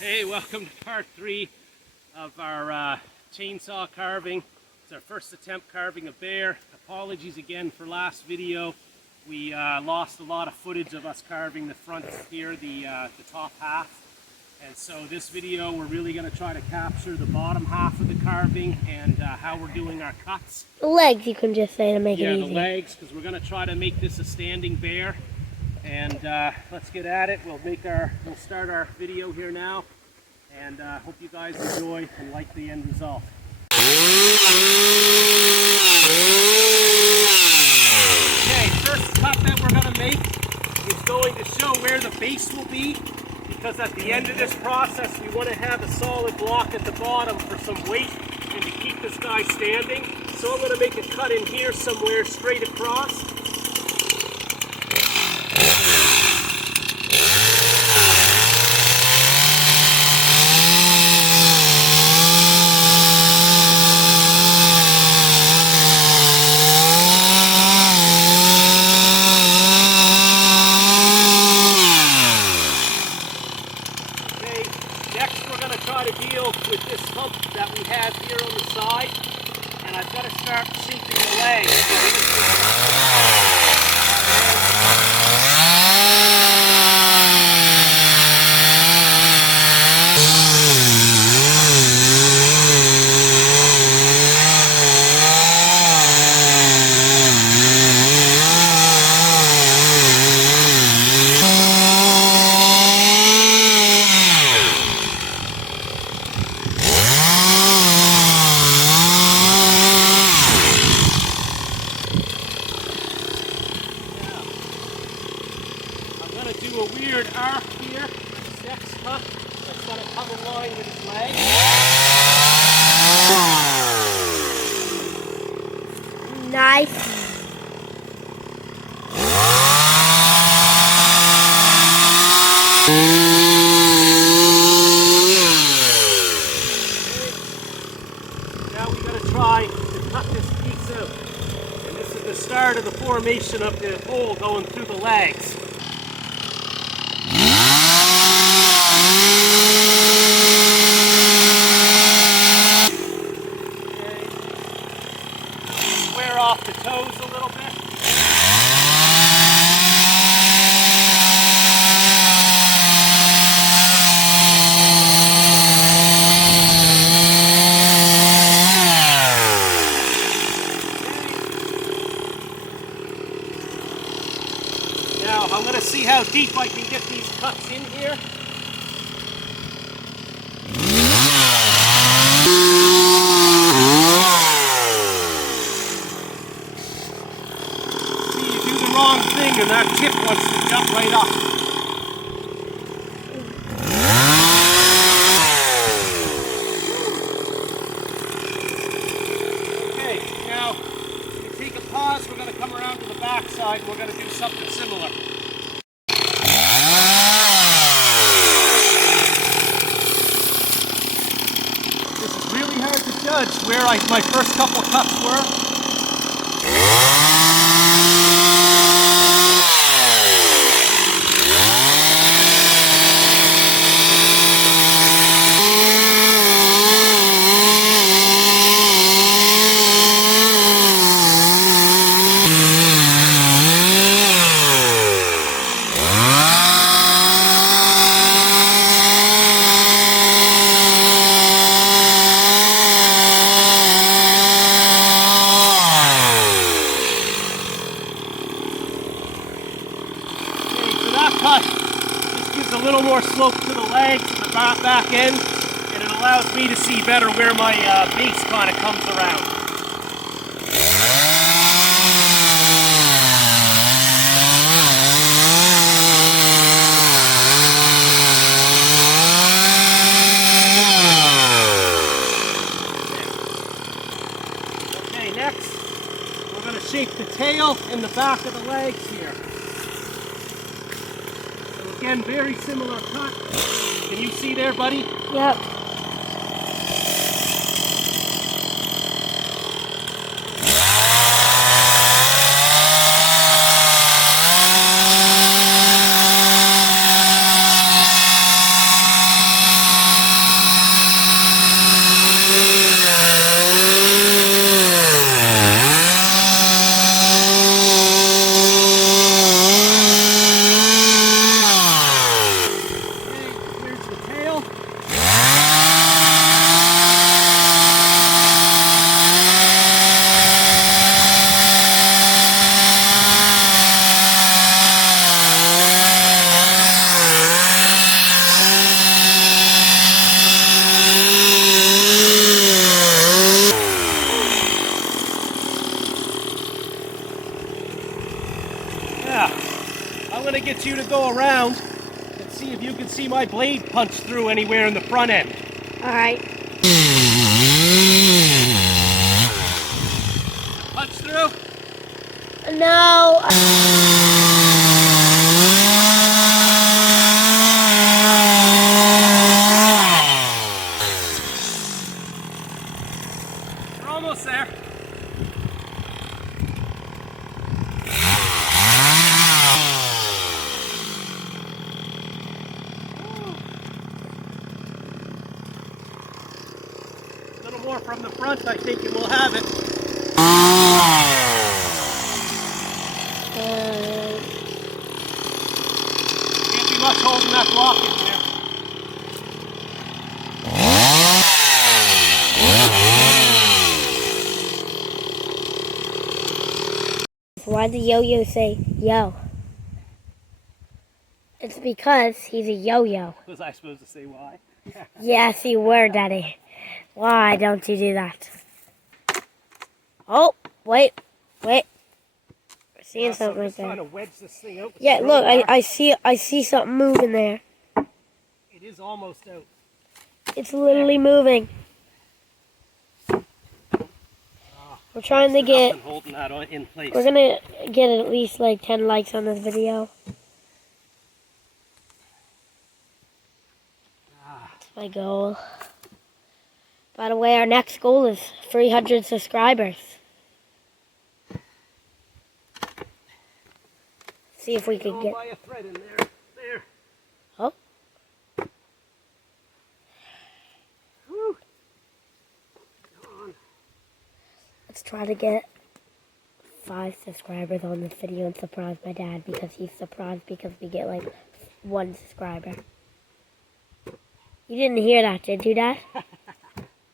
Hey, welcome to part 3 of our chainsaw carving. It's our first attempt carving a bear. Apologies again for last video. We lost a lot of footage of us carving the front here, the top half. And so this video we're really going to try to capture the bottom half of the carving and how we're doing our cuts. The legs, you can just say, to make it easy. Yeah, the legs, because we're going to try to make this a standing bear. And let's get at it. We'll start our video here now, and hope you guys enjoy and like the end result. Okay, first cut that we're going to make is going to show where the base will be, because at the end of this process we want to have a solid block at the bottom for some weight and to keep this guy standing. So I'm going to make a cut in here somewhere straight across. With this hump that we have here on the side, and I've got to start shaping the legs. Do a weird arc here, this next cut that's going to come in line with his leg. Nice. Now we've got to try to cut this piece out. And this is the start of the formation of the hole going through the legs. Off the toes a little bit. Now I'm going to see how deep I can get these cuts in here. Wrong thing, and that tip wants to jump right up. Okay, now we take a pause. We're going to come around to the back side. We're going to do something similar. This is really hard to judge where my first couple cuts were. Cut just gives a little more slope to the legs and the back end, and it allows me to see better where my base kind of comes around. Okay, next we're going to shape the tail and the back of the legs here. Again, very similar cut. Can you see there, buddy? Yep. you to go around and see if you can see my blade punch through anywhere in the front end. Alright. Punch through? No. We're almost there. A little more from the front, I think, and we'll have it. Can't be much holding that block in there. Why did Yo-Yo say yo? It's because he's a yo-yo. Was I supposed to say why? Yes, you were, Daddy. Why don't you do that? Oh, wait. We're seeing something right trying there. to wedge this thing out with Yeah, the look, crowbar. I see something moving there. It is almost out. It's literally moving. We're trying to get. Holding that in place. We're gonna get at least like 10 likes on this video. That's my goal. By the way, our next goal is 300 subscribers. See if we can get. By a thread in there. There. Oh. Whew. Come on. Let's try to get 5 subscribers on this video and surprise my dad because he's surprised because we get like 1 subscriber. You didn't hear that, did you, Dad?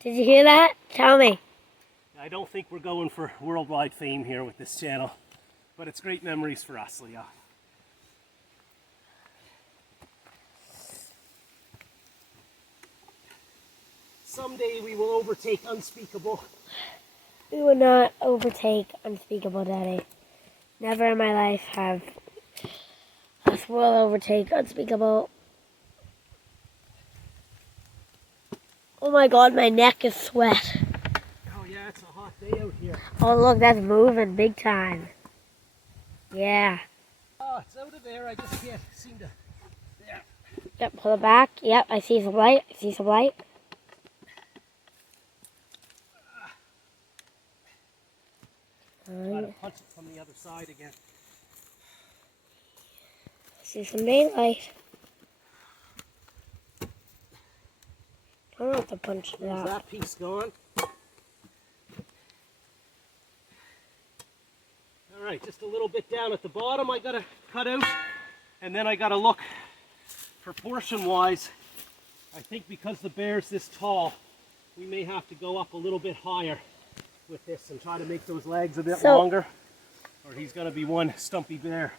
Did you hear that? Tell me. I don't think we're going for worldwide fame here with this channel, but it's great memories for us, Leah. Someday we will overtake unspeakable. We will not overtake unspeakable, Daddy. Never in my life have us will overtake unspeakable. Oh my God, my neck is sweat. Oh yeah, it's a hot day out here. Oh look, that's moving big time. Yeah. Oh, it's out of there. I just can't seem to. There. Yep, pull it back. Yep, I see some light. I see some light. Try to punch it from the other side again. I see some daylight. I don't have to punch it out. That piece gone. Alright, just a little bit down at the bottom I gotta cut out, and then I gotta look proportion wise. I think because the bear's this tall, we may have to go up a little bit higher with this and try to make those legs a bit longer, or he's gonna be one stumpy bear.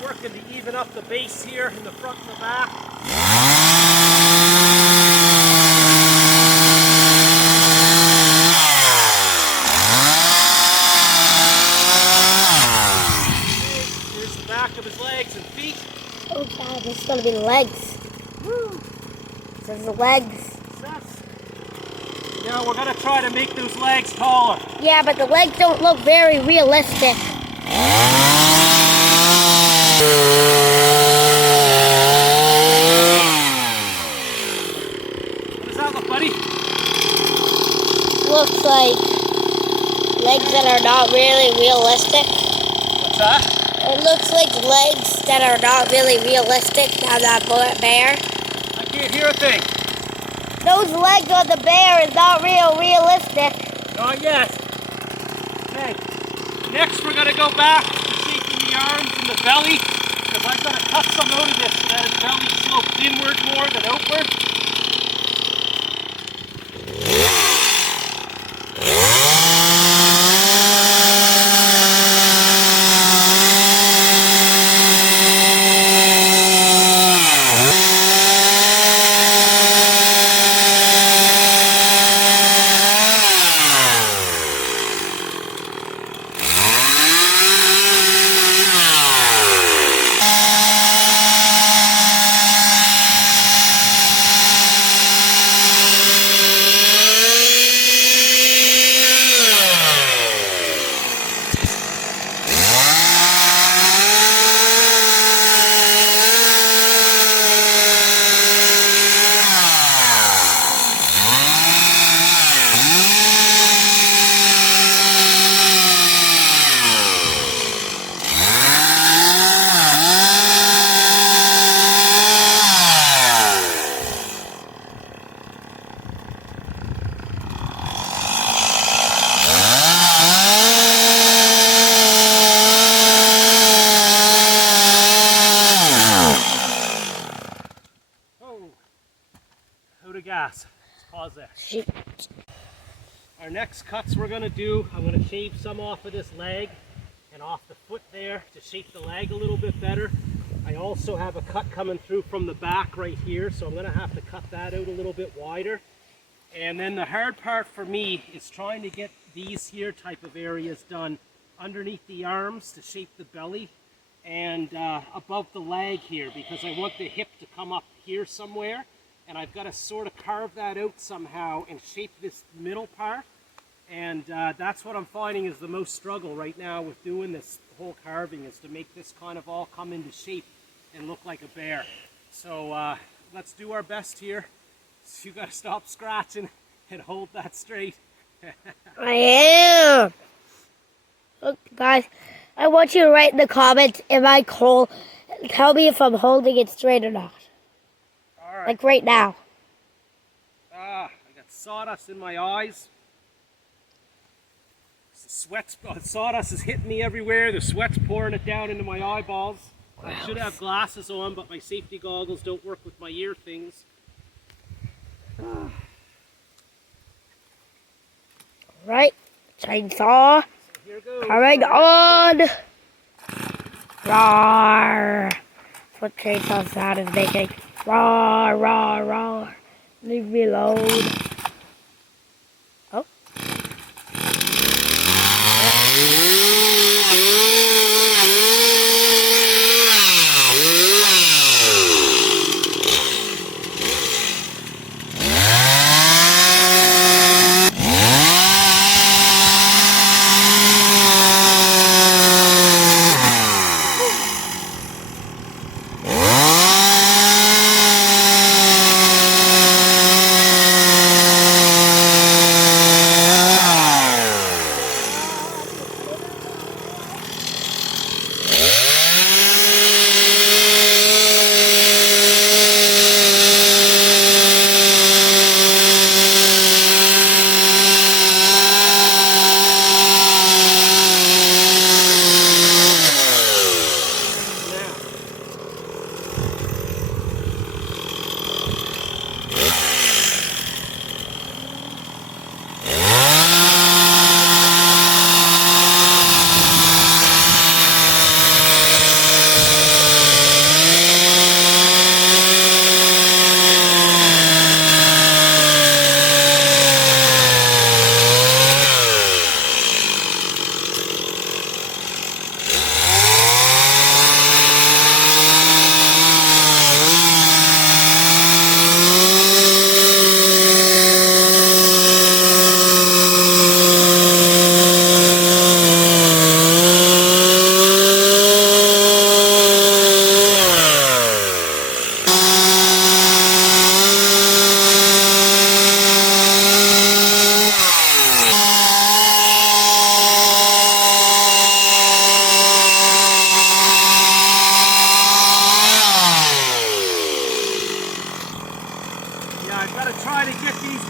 Working to even up the base here in the front and the back. Here's the back of his legs and feet. Oh God, this is gonna be the legs. Woo. This is the legs. Now we're gonna try to make those legs taller. Yeah, but the legs don't look very realistic. What does that look, buddy? Looks like legs that are not really realistic. What's that? It looks like legs that are not really realistic on that bear. I can't hear a thing. Those legs on the bear is not realistic. Not yet. Okay. Next we're gonna go back to taking the arms and the belly, because I've got to cut some out of this so that his belly slopes inward more than outward. Out of gas. Let's pause there. Shoot. Our next cuts we're going to do, I'm going to shave some off of this leg and off the foot there to shape the leg a little bit better. I also have a cut coming through from the back right here, so I'm going to have to cut that out a little bit wider. And then the hard part for me is trying to get these here type of areas done underneath the arms to shape the belly and above the leg here, because I want the hip to come up here somewhere. And I've got to sort of carve that out somehow and shape this middle part. And that's what I'm finding is the most struggle right now with doing this whole carving, is to make this kind of all come into shape and look like a bear. So let's do our best here. So you got to stop scratching and hold that straight. I am. Look, guys, I want you to write in the comments, am I cold? Tell me if I'm holding it straight or not. All right. Like right now. I got sawdust in my eyes. The sawdust is hitting me everywhere. The sweat's pouring it down into my eyeballs. I should have glasses on, but my safety goggles don't work with my ear things. Right, chainsaw. So here goes. Coming on. Roar. That's what chainsaw sound is making. Roar, roar, roar. Leave me alone. Oh.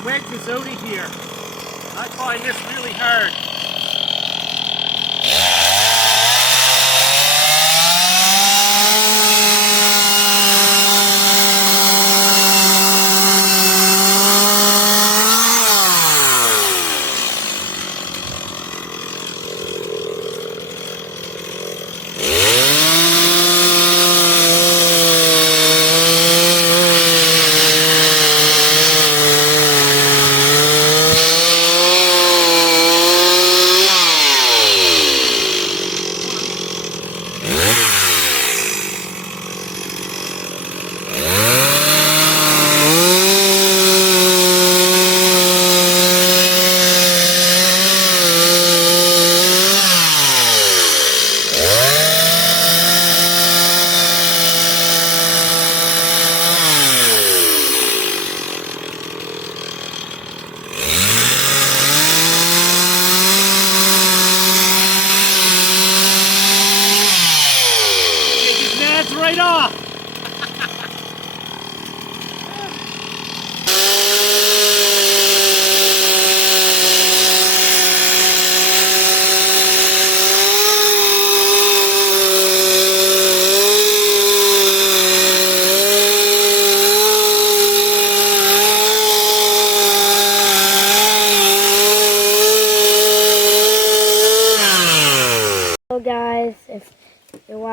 wedges out of here. I find this really hard.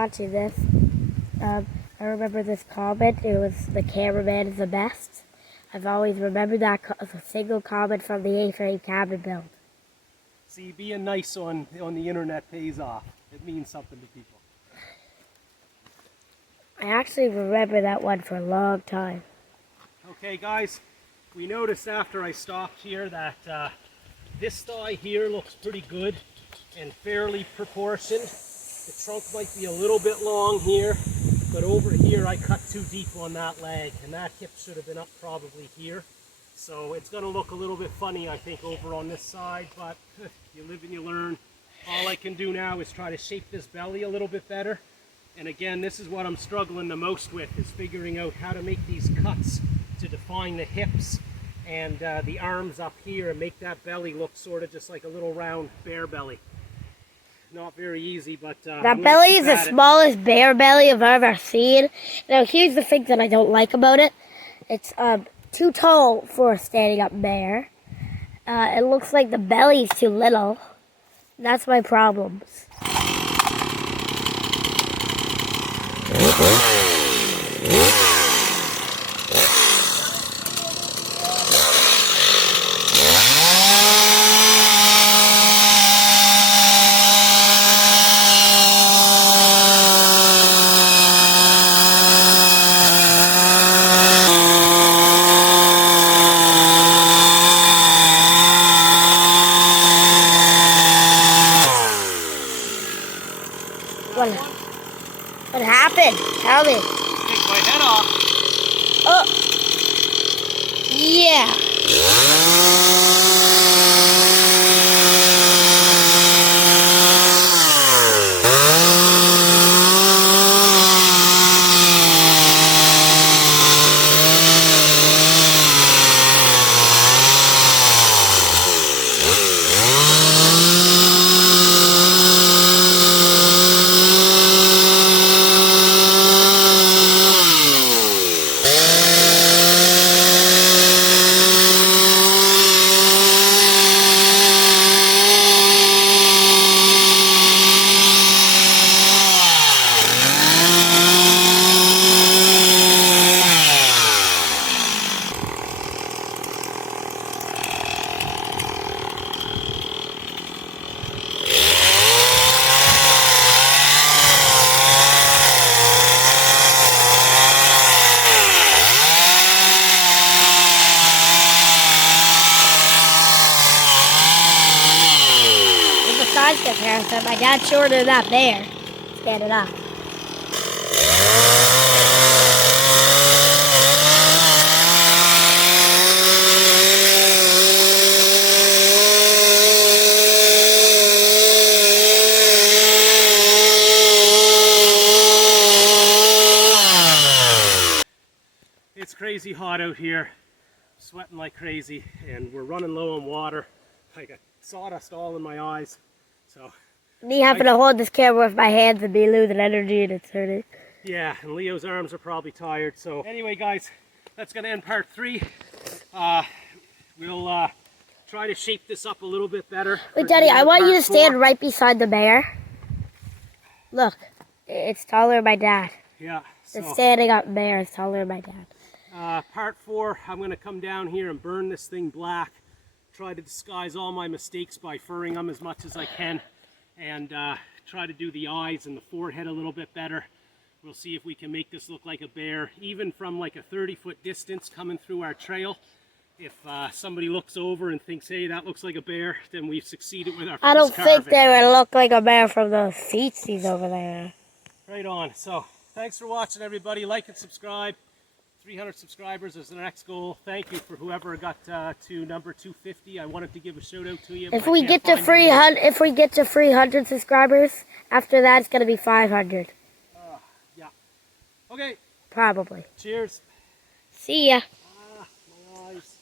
watching this. I remember this comment. It was the cameraman is the best. I've always remembered that as a single comment from the A-frame cabin build. See, being nice on the internet pays off. It means something to people. I actually remember that one for a long time. Okay guys, we noticed after I stopped here that this thigh here looks pretty good and fairly proportioned. The trunk might be a little bit long here, but over here I cut too deep on that leg, and that hip should have been up probably here. So it's going to look a little bit funny, I think, over on this side, but you live and you learn. All I can do now is try to shape this belly a little bit better. And again, this is what I'm struggling the most with, is figuring out how to make these cuts to define the hips and the arms up here and make that belly look sort of just like a little round bear belly. Not very easy, but that belly is the smallest bear belly I've ever seen. Now, here's the thing that I don't like about it. It's too tall for a standing up bear. It looks like the belly's too little. That's my problems. What happened? Tell me. Take my head off. Oh. Yeah. Size comparison, my dad's shorter than that bear. Stand it up. It's crazy hot out here, sweating like crazy, and we're running low on water. I got sawdust all in my eyes. So me having to hold this camera with my hands and be losing energy, and it's hurting. Yeah, and Leo's arms are probably tired. So anyway, guys, that's going to end part 3. We'll try to shape this up a little bit better. Wait, Daddy, I want you to stand right beside the bear. Look, it's taller than my dad. Yeah. The standing up bear is taller than my dad. Part 4, I'm going to come down here and burn this thing black. Try to disguise all my mistakes by furring them as much as I can, and try to do the eyes and the forehead a little bit better. We'll see if we can make this look like a bear, even from like a 30-foot distance coming through our trail. If somebody looks over and thinks, hey, that looks like a bear, then we've succeeded with our first I don't carving. think they would look like a bear from those feetsies over there. Right on. So thanks for watching, everybody. Like and subscribe. 300 subscribers is the next goal. Thank you for whoever got to number 250. I wanted to give a shout out to you. If we get to 300 subscribers, after that it's gonna be 500. Yeah. Okay. Probably. Cheers. See ya. My eyes.